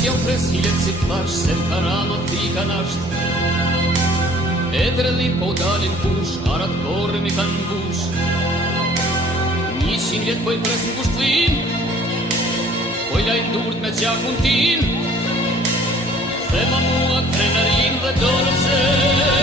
Kjo presilet si t'lash, se m'karama thika nasht. E dredhi po dalin fush, arat korë mi kanë bush. 100 vjet po i pres në kushtlim, po i lajnë durt me gjakun tim. Thema mua krenarin dhe dorën se